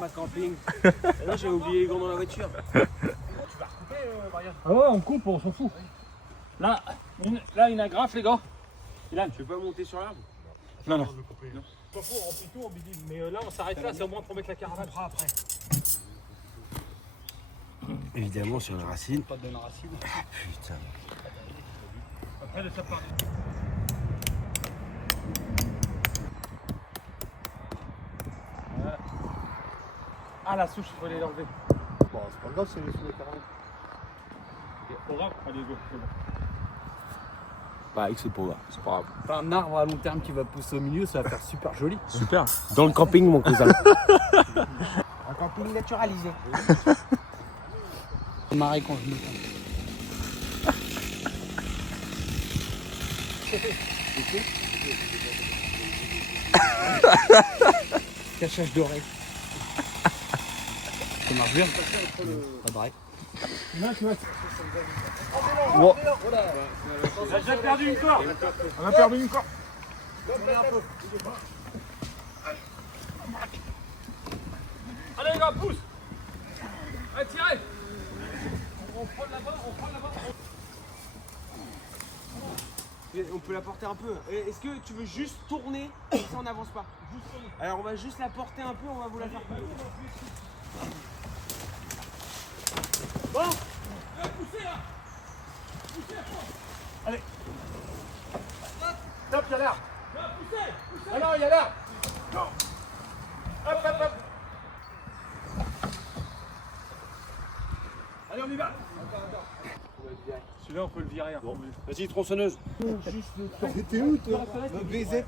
ma camping. Et là, j'ai oublié les gants dans la voiture. Tu vas recouper, Marianne? Ah ouais, on coupe, on s'en fout. Là, une agrafe, les gars. Ilan, tu veux pas monter sur l'arbre? Non, non. On s'en fout, on remplit tout, on bidule. Mais là, on s'arrête là, c'est au moins pour mettre la caravane. Après. Évidemment, sur la racine. Pas de racine. Ah putain. Après, le sapin. Voilà. Ah, la souche, il faut aller l'enlever. Bon, c'est pas grave, c'est les sous les caravane. Pas grave, allez, go, c'est bon. Bah, avec c'est pas grave, c'est pas grave. T'as un arbre à long terme qui va pousser au milieu, ça va faire super joli. Super. Dans le camping, mon cousin. Un camping naturalisé. Marrer quand je me Cachage doré. Ça marche bien. Pas de règle. Là, tu vois. Bon. On a déjà perdu une corde. On a perdu une corde. Allez, les gars, pousse. Allez, tirez. On prend là-bas, on prend là-bas. On peut la porter un peu. Est-ce que tu veux juste tourner et ça on n'avance pas? Alors on va juste la porter un peu, on va vous la faire passer. Bon, Poussez là. Poussez à fond. Allez. Stop, il y a l'air. Poussez. Ah non, il y a l'air. Hop, hop, hop. Allez, on y va. Celui-là, on peut le virer. Bon. Vas-y, tronçonneuse. T'étais où toi? Ma BZ.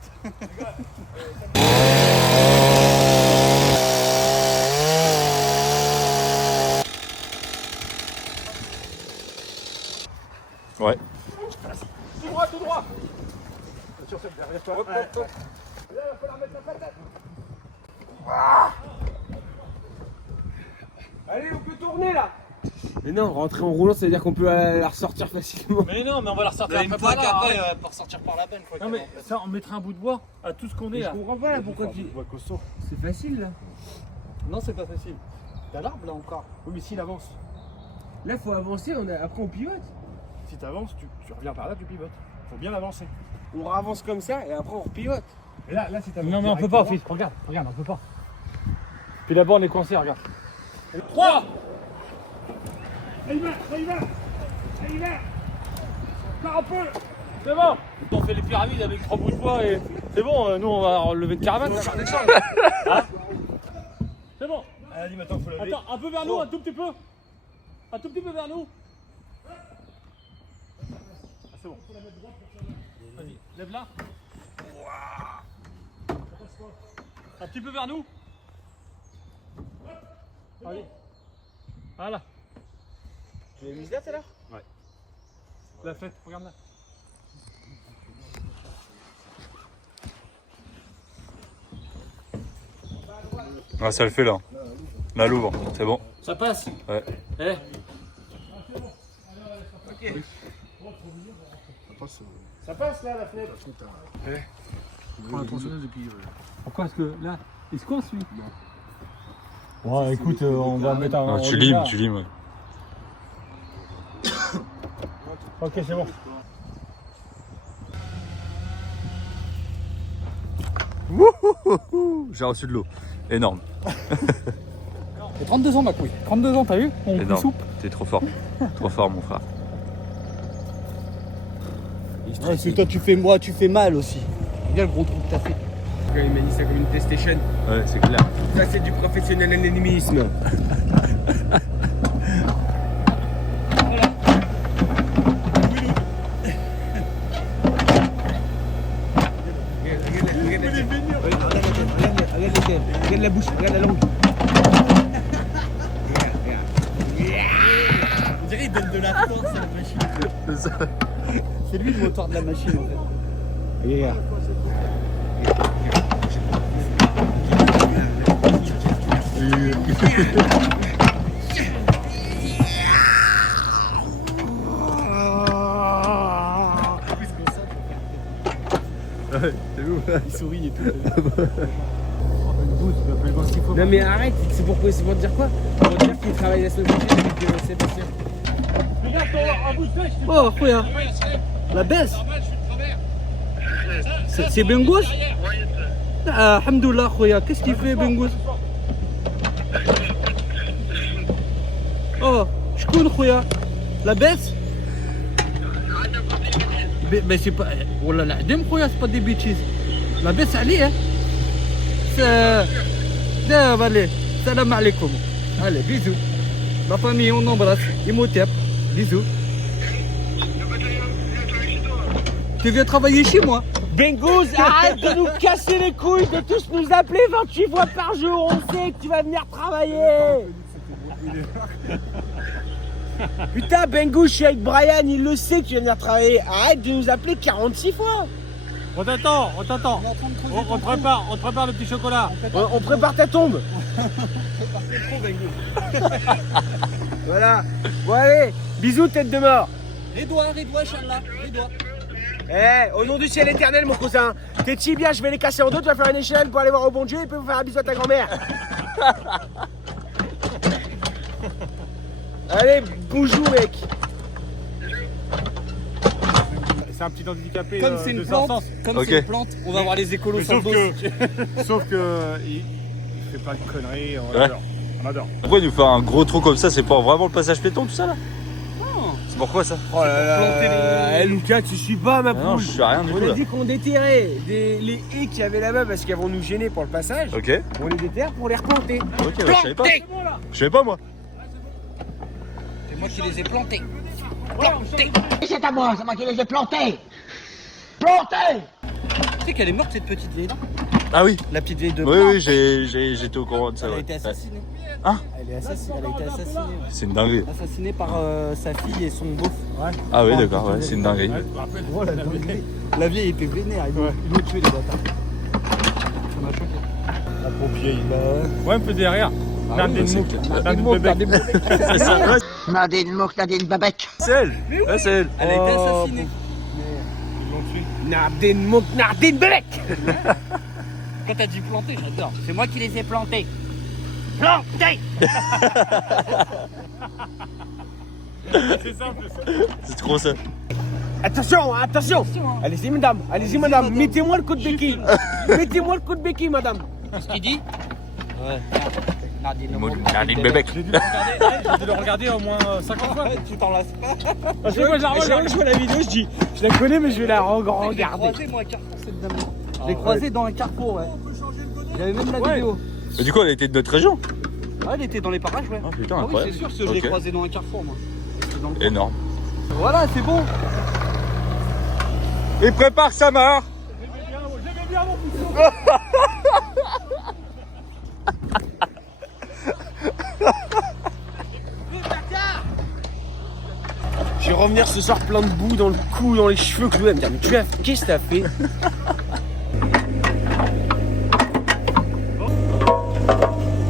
Ouais. Tout droit, tout droit. Derrière toi. Hop, hop, hop. Là, il va falloir mettre la patate. Allez, on peut tourner là. Mais non, rentrer en roulant, ça veut dire qu'on peut la ressortir facilement. Mais non, mais on va la ressortir Une après fois par là, qu'après, hein. pour sortir par la benne. Quoi, Non, mais ça, on mettra un bout de bois à tout ce qu'on est Je là. comprends pas là pourquoi tu. costaud. C'est facile là. Non, c'est pas facile. T'as l'arbre là encore. Oui, mais s'il avance. Là, faut avancer, après on pivote. Si t'avances, tu reviens par là, tu pivotes. Faut bien avancer. On avance comme ça et après on repivote. Et là si t'avances. Non, mais on peut pas, fils. Regarde, on peut pas. Puis là-bas, on est coincé, regarde. 3. Il va. Encore un peu. C'est bon. On fait les pyramides avec 3 bouts de bois et c'est bon. Nous, on va relever de caravane. Hein? C'est bon. Allez, maintenant, faut la lever. Attends, un peu vers nous, un tout petit peu. Un tout petit peu vers nous. Ah, c'est bon. Vas-y, lève là. Un petit peu vers nous. Allez. Voilà. Tu l'as mise là tout à l'heure? La fête, regarde là. Ah, ça le fait là. La Louvre, c'est bon. Ça passe. Ouais. Eh. Ça passe là la fenêtre. Prends la tronçonneuse et puis. Pourquoi est-ce que là, il se coince lui? Ouais, écoute, on va mettre un. Non, tu limes, ouais. Ok, c'est bon. Wouhouhou, j'ai reçu de l'eau. Énorme. J'ai 32 ans, ma couille. 32 ans, t'as vu? On coupe Énorme. soupe. T'es trop fort. Trop fort, mon frère. Ouais, parce que toi, tu fais mal aussi. Regarde le gros trou que t'as fait. Quand il m'a dit ça comme une PlayStation. Ouais, c'est clair. Ça c'est du professionnel anonymisme. Regarde la bouche, regarde la langue. On dirait qu'il donne de la force à la machine. C'est lui le moteur de la machine en fait. Regarde. Ouais, c'est où? Il sourit et tout. bout, tu m'appelles 26 fois. Non mais arrête, c'est pour dire quoi? Pour dire qu'il travaille la semaine prochaine avec Sébastien. Regarde ton bout de feuille, je te Oh, regarde. La baisse. C'est Bengous? Ah, alhamdoulilah, khoya. Qu'est-ce qu'il fait, Bengous? Oh, شكون خويا؟ لاباس؟ Mais c'est pas... والله العدم خويا c'est pas des bêtises. لاباس عليه؟ دابا عليه. السلام عليكم. Allez, bisous. La famille, on embrasse. Imhotep. Bisous. Tu viens travailler chez moi? Bengouz, arrête de nous casser les couilles, de tous nous appeler 28 fois par jour. On sait que tu vas venir travailler. Putain, Bengouz, je suis avec Brian, il le sait que tu vas venir travailler. Arrête de nous appeler 46 fois. On t'attend. On te prépare le petit chocolat. On prépare ta tombe. Voilà. Bon allez, bisous tête de mort. Redouard, Inch'Allah. Redouard. Eh, au nom du ciel éternel, mon cousin, tes tibias, je vais les casser en deux, tu vas faire une échelle pour aller voir au bon Dieu et puis vous faire un bisou à ta grand-mère. Allez, bonjour mec. C'est un petit handicapé Comme c'est de une plante, sens. c'est une plante, on va voir les écolos sur le dos. Sauf que il fait pas de conneries, on adore. Pourquoi il nous fait un gros trou comme ça? C'est pour vraiment le passage piéton tout ça là? Non. C'est pourquoi ça? Oh là là, Lucas, tu suis pas ma poule. Non, je suis à rien du tout On a là. dit qu'on déterrait les haies qu'il y avait là-bas parce qu'elles vont nous gêner pour le passage. Ok, On les déterre pour les replanter. ok, bah, je savais pas. Je savais pas moi. C'est moi qui les ai plantés. C'est à moi, c'est moi qui les ai plantés. Plantés. Tu sais qu'elle est morte cette petite vieille là? Ah oui. La petite vieille de Oui, Blanc. oui, j'étais au courant de ça. Elle a Ouais. été assassinée. Hein? Elle a été assassinée. Ouais. C'est une dinguerie. Assassinée par sa fille et son beauf. Ah oui, d'accord, ouais, c'est une dinguerie. Oh, la vieille était vénère, ils l'ont tué les bâtards. Ça m'a choqué. Un pompier, il a. Ouais, un peu derrière. C'est ça, ouais, Nadine Mouk, Nadine Babek. c'est elle. Ouais, c'est elle. Elle a été assassinée. Ils l'ont tué. Nardine Mouk, Nardine Belek. Quand t'as dit planter, j'adore. C'est moi qui les ai plantés. Plantés. C'est simple ça. C'est trop ça. Attention, attention. Allez-y madame, mettez-moi le coup de béquille. Mettez-moi le coup de béquille madame. Ce qu'il dit? Ouais. Nadine Bébek. J'ai dû le regarder au moins 50 fois. Tu t'en lasses pas? À chaque fois que je vois la vidéo, je dis, je la connais mais je vais la regarder. Je l'ai croisée moi à Carrefour cette dame. Je l'ai croisée dans un carrefour, ouais. Il y avait même la vidéo. Mais du coup, elle était de notre région. Ah, elle était dans les parages, ouais. Ah putain, Ah oui, incroyable. c'est sûr, parce que je l'ai Ok. croisée dans un carrefour, moi. C'était dans le coin. Énorme. Voilà, c'est bon. Il prépare sa mort. J'aimais bien mon pousson. Je vais revenir ce soir plein de boue dans le cou, dans les cheveux, Chloé va me dire, mais qu'est-ce que t'as fait?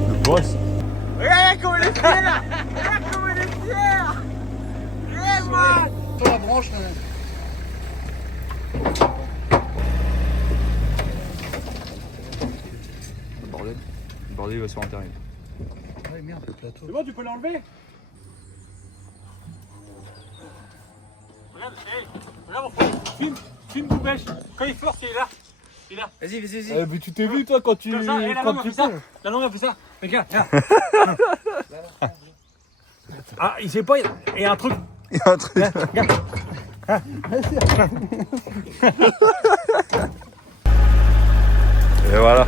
Le boss. Regarde comment il est fier là. Regarde comment il est fier. Regarde moi. Sur la branche, quand même. Le bordel, il va se faire enterrer. Ouais, merde, le plateau. C'est bon, tu peux l'enlever? Regarde mon frère. Filme Boubèche. Quand il force, il est là. Il est là. Vas-y. Mais tu t'es vu, toi, quand tu. Comme ça, et la langue a fait ça. La langue a fait ça. Regarde, regarde. Ah, il sait pas, il y a un truc. Il y a un truc. Et voilà.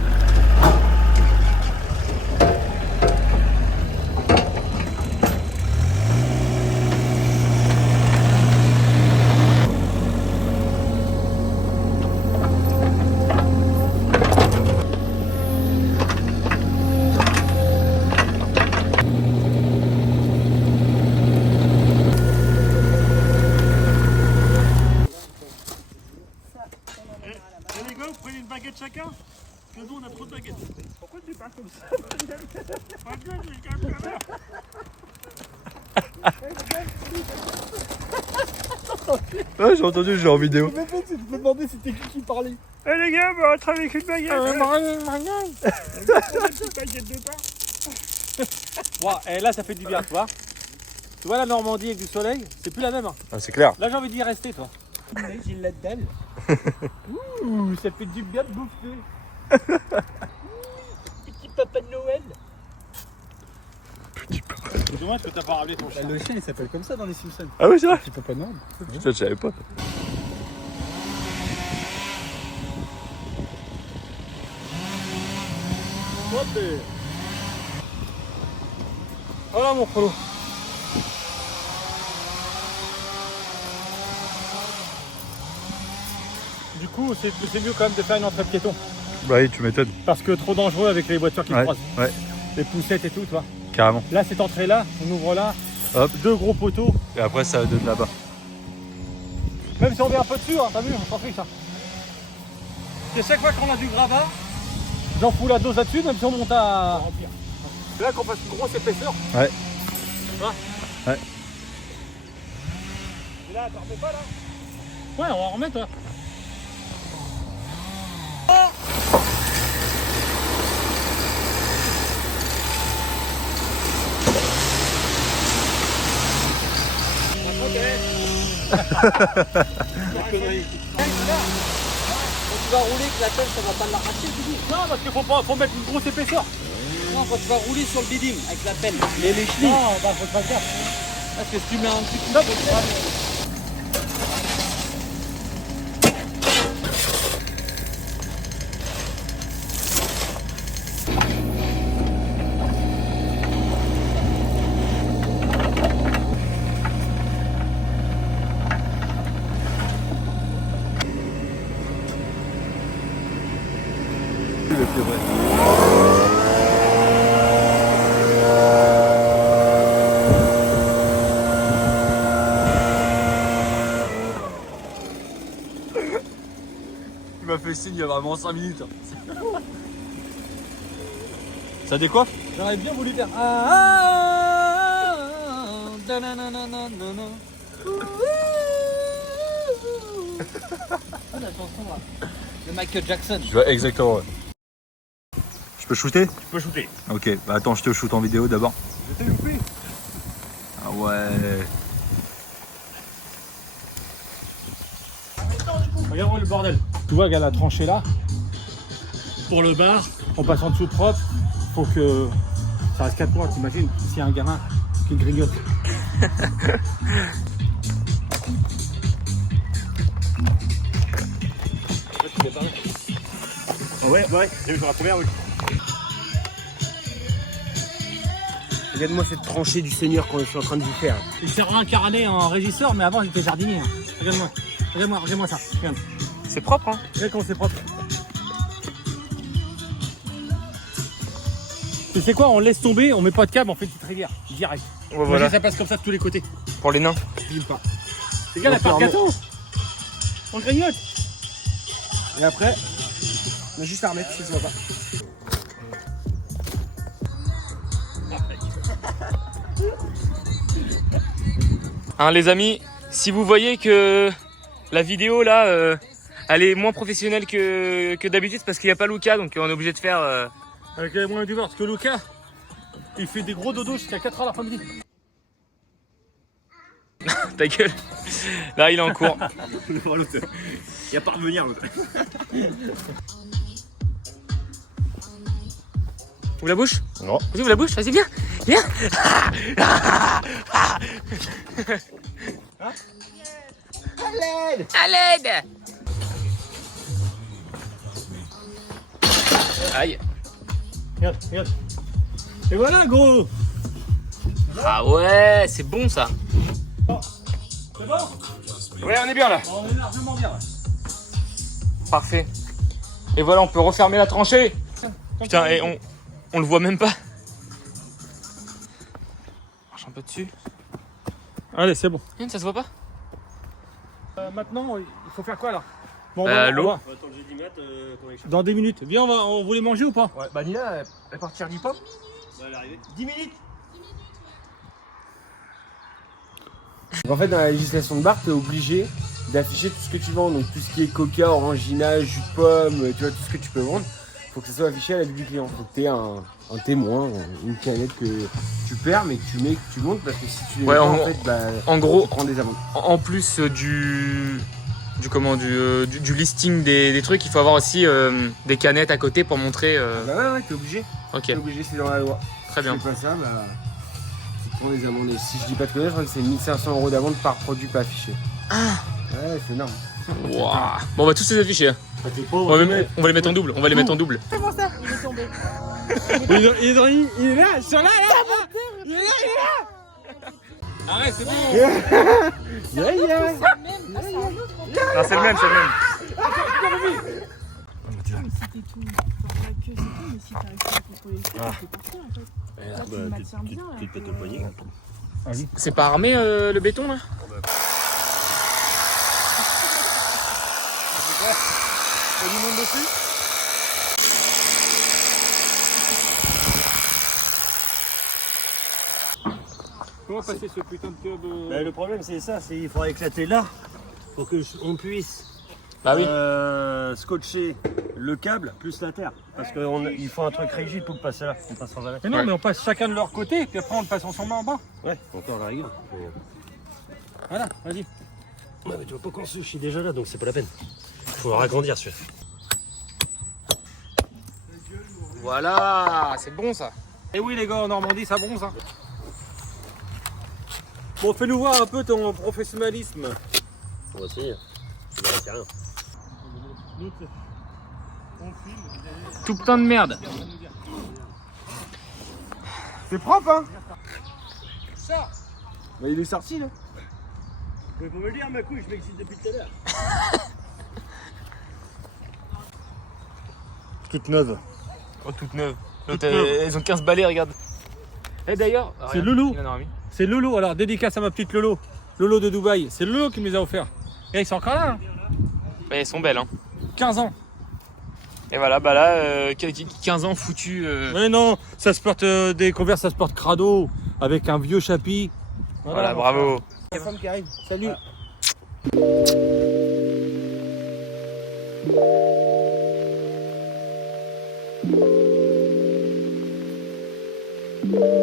Et les gars, vous prenez une baguette chacun? Parce que nous, on a trop de baguettes. Pourquoi tu parles comme ça? Ma gueule, je suis Ouais, j'ai entendu, j'ai en vidéo. Tu peux demander c'était qui parlait. Eh les gars, on rentre avec une baguette. Et là, ça fait du bien, tu vois. Tu vois la Normandie avec du soleil, c'est plus la même. Hein. Ah, c'est clair. Là, j'ai envie d'y rester, toi. J'ai la dalle. Ouh, ça fait du bien de bouffer. Petit papa de Noël. C'est dommage que t'as pas ramené ton chien. Le chien il s'appelle comme ça dans les Simpsons. Ah oui, c'est vrai. Petit papa Noël. Putain, je savais pas. Voilà mon frollo. Du coup, c'est mieux quand même de faire une entrée de piéton. Bah oui, tu m'étonnes. Parce que trop dangereux avec les voitures qui Ouais, croisent. ouais, Les poussettes et tout, tu vois. carrément. Là, cette entrée-là, on ouvre là. Hop. 2 gros poteaux. Et après, ça donne là-bas. Même si on vient un peu dessus, hein, t'as vu, on s'en fiche. Hein. Et chaque fois qu'on a du gravat, j'en fous la dose là-dessus, même si on monte à... C'est là qu'on passe une grosse épaisseur. Ouais. Tu vois. Ouais. Et là, t'en remets pas là? Ouais, on va en remettre. Ouais. Tu vas rouler que la tête ça va pas l'arracher tu dis. Non, parce qu'il faut mettre une grosse épaisseur. Non quand tu vas rouler sur le bidim avec la pelle. Les chenilles. Non, bah faut pas le faire. Parce que si tu mets un petit Stop. Il m'a fait signe il y a vraiment 5 minutes. Ça décoiffe? J'aurais bien voulu faire la chanson là de Michael Jackson. Je vois exactement, ouais. Je peux shooter? Tu peux shooter. Ok, bah attends, je te shoot en vidéo d'abord. Je t'ai loupé. Ah ouais. Regarde le bordel. Tu vois, regarde la tranchée là. Pour le bar, on passe en dessous propre. Faut que ça reste 4 mois, t'imagines? S'il y a un gamin qui grignote. Ouais, j'ai vu sur la première, oui. Regarde-moi cette tranchée du Seigneur quand je suis en train de vous faire. Il s'est réincarné en régisseur, mais avant il était jardinier. Hein. Regarde-moi ça. Regarde. C'est propre, hein? Regarde comment c'est propre. Tu sais quoi, on laisse tomber, on met pas de câble, on fait une petite rivière, direct. Ouais, voilà. Ça passe comme ça de tous les côtés. Pour les nains. Bim pas. Regarde la part gâteau. On grignote. Et après, on a juste à remettre si ça va pas. Hein, les amis, si vous voyez que la vidéo là, elle est moins professionnelle que d'habitude, c'est parce qu'il n'y a pas Lucas, donc on est obligé de faire. Avec les moyens du bord, parce que Lucas, il fait des gros dodos jusqu'à 4h l'après-midi. Ta gueule. Là, il est en cours. Il n'y a pas à revenir l'autre. Ouvre la bouche. Non. Vas-y, ouvre la bouche, vas-y, viens. Viens. À l'aide. Aïe. Regarde, regarde. Et voilà, gros. Ah ouais, c'est bon ça. C'est bon? Ouais, on est bien là. On est largement bien. Parfait. Et voilà, on peut refermer la tranchée. Putain, et on le voit même pas. Marche un peu dessus. Allez, c'est bon. Ça se voit pas? Maintenant, il faut faire quoi là? Bon, l'eau. Attends, j'ai 10 mètres. Dans 10 minutes. Viens, on voulait manger ou pas? Ouais, bah Nina, elle va partir du pop. Elle est arrivée. 10 minutes. Donc en fait, dans la législation de bar, tu es obligé d'afficher tout ce que tu vends. Donc tout ce qui est coca, orangina, jus de pomme, tu vois, tout ce que tu peux vendre. Faut que ça soit affiché à la vue du client. Faut que tu aies un témoin, une canette que tu perds mais que tu mets, que tu montes parce que si tu les Ouais, mets pas, en en fait, bah, En gros, tu prends des amendes. en plus du listing des trucs, il faut avoir aussi des canettes à côté pour montrer. Bah ouais, t'es obligé. Ok, T'es obligé, c'est dans la loi. très bien. Si tu fais pas ça, bah, tu prends des amendes. Et si je dis pas de conneries, je crois que c'est 1500 € d'amende par produit pas affiché. Ah. Ouais, c'est énorme. Wouah. Bon, on va tous les afficher. Hein. On va les mettre en double. On va les mettre en double. Il est là, sur là, il est là. Arrête, c'est bon. Yeah. Non, c'est le même, c'est le même. Si t'es tout dans la queue, c'est tout, mais si t'arrives à contrôler le truc, c'est parfait en fait. Là, tu le maintiens bien. Tu te pètes le poignet. C'est pas armé le béton là? Il y a du monde dessus. Comment passer ce putain de cube Le problème c'est ça, c'est qu'il faudra éclater là pour qu'on puisse Bah oui. scotcher le câble plus la terre. Parce qu'il faut un truc rigide pour passer là. On passera jamais. Mais non, mais on passe chacun de leur côté, puis après on le passe ensemble en bas. Ouais, encore la rigueur. Voilà, vas-y. Ouais, mais tu vois pas qu'on je suis déjà là, donc c'est pas la peine. Faut agrandir celui-là. Voilà, c'est bon ça. Et oui les gars, en Normandie ça bronze. Hein. Bon, fais-nous voir un peu ton professionnalisme. On va essayer. Il n'y a rien. Tout plein de merde. C'est propre, hein. Ça. Bah, il est sorti, là. Vous pouvez me le dire, ma couille, je m'excite depuis tout à l'heure. Toute neuve. Oh, toute neuve. Elles ont 15 balais, regarde. Et d'ailleurs, C'est Loulou. Il en a remis. C'est Lolo, alors dédicace à ma petite Lolo. Lolo de Dubaï. C'est Lolo qui me les a offerts. Et ils sont encore là. Hein. Bah, elles sont belles, hein. 15 ans. Et voilà, bah là, 15 ans foutu. Mais non, ça se porte des Converse, ça se porte crado. Avec un vieux chapitre. Voilà, bravo. La femme qui arrive. Salut. Ouais.